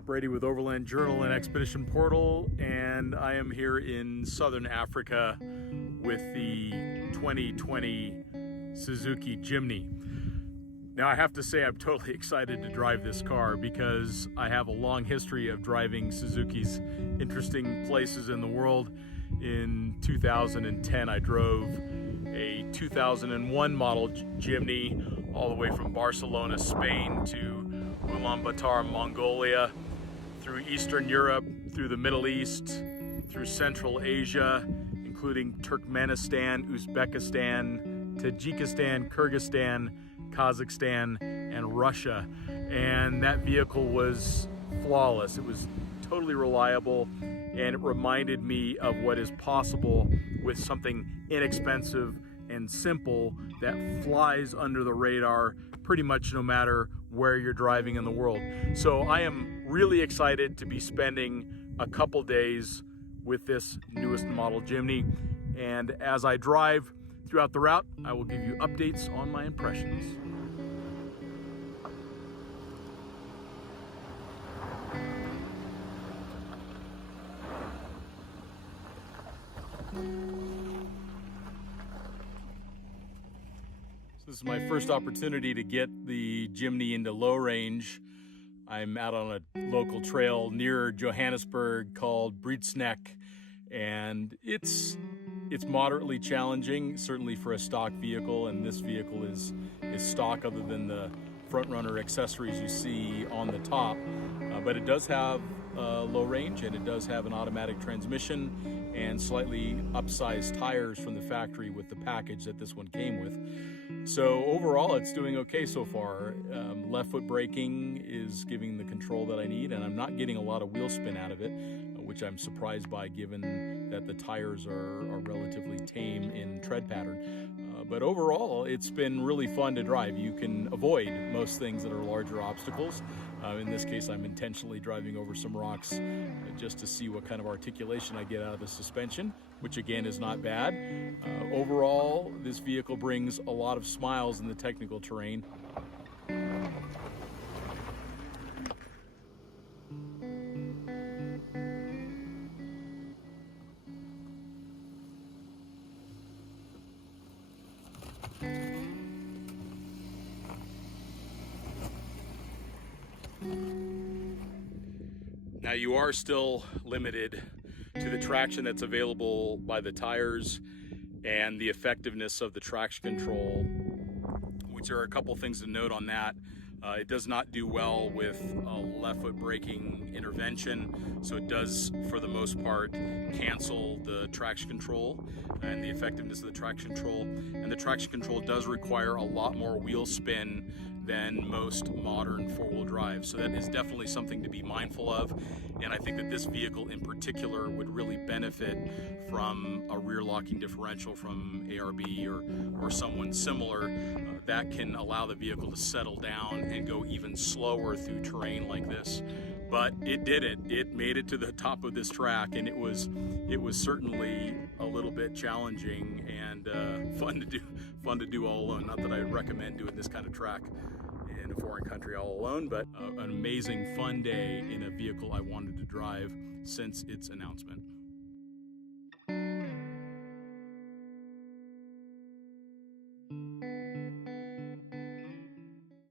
Scott Brady with Overland Journal and Expedition Portal, and I am here in southern Africa with the 2020 Suzuki Jimny. Now I have to say I'm totally excited to drive this car because I have a long history of driving Suzuki's interesting places in the world. In 2010 I drove a 2001 model Jimny all the way from Barcelona, Spain to Ulaanbaatar, Mongolia, through Eastern Europe, through the Middle East, through Central Asia, including Turkmenistan, Uzbekistan, Tajikistan, Kyrgyzstan, Kazakhstan, and Russia. And that vehicle was flawless. It was totally reliable, and it reminded me of what is possible with something inexpensive and simple that flies under the radar pretty much no matter where you're driving in the world. So I am really excited to be spending a couple days with this newest model Jimny, and as I drive throughout the route, I will give you updates on my impressions. This is my first opportunity to get the Jimny into low range. I'm out on a local trail near Johannesburg called Breedsneck, and it's moderately challenging, certainly for a stock vehicle, and this vehicle is stock other than the front runner accessories you see on the top. But it does have low range, and it does have an automatic transmission and slightly upsized tires from the factory with the package that this one came with. So overall, it's doing okay so far. Left foot braking is giving the control that I need, and I'm not getting a lot of wheel spin out of it, which I'm surprised by given that the tires are relatively tame in tread pattern. But overall, it's been really fun to drive. You can avoid most things that are larger obstacles. In this case, I'm intentionally driving over some rocks just to see what kind of articulation I get out of the suspension, which again is not bad. Overall, this vehicle brings a lot of smiles in the technical terrain. Now you are still limited to the traction that's available by the tires and the effectiveness of the traction control, which are a couple things to note on that. It does not do well with left foot braking intervention, so it does, for the most part, cancel the traction control and the effectiveness of the traction control. And the traction control does require a lot more wheel spin than most modern four-wheel drive. So that is definitely something to be mindful of. And I think that this vehicle in particular would really benefit from a rear locking differential from ARB or someone similar that can allow the vehicle to settle down and go even slower through terrain like this. But it did it. It made it to the top of this track, and it was certainly a little bit challenging and fun to do all alone. Not that I recommend doing this kind of track in a foreign country all alone, but an amazing fun day in a vehicle I wanted to drive since its announcement.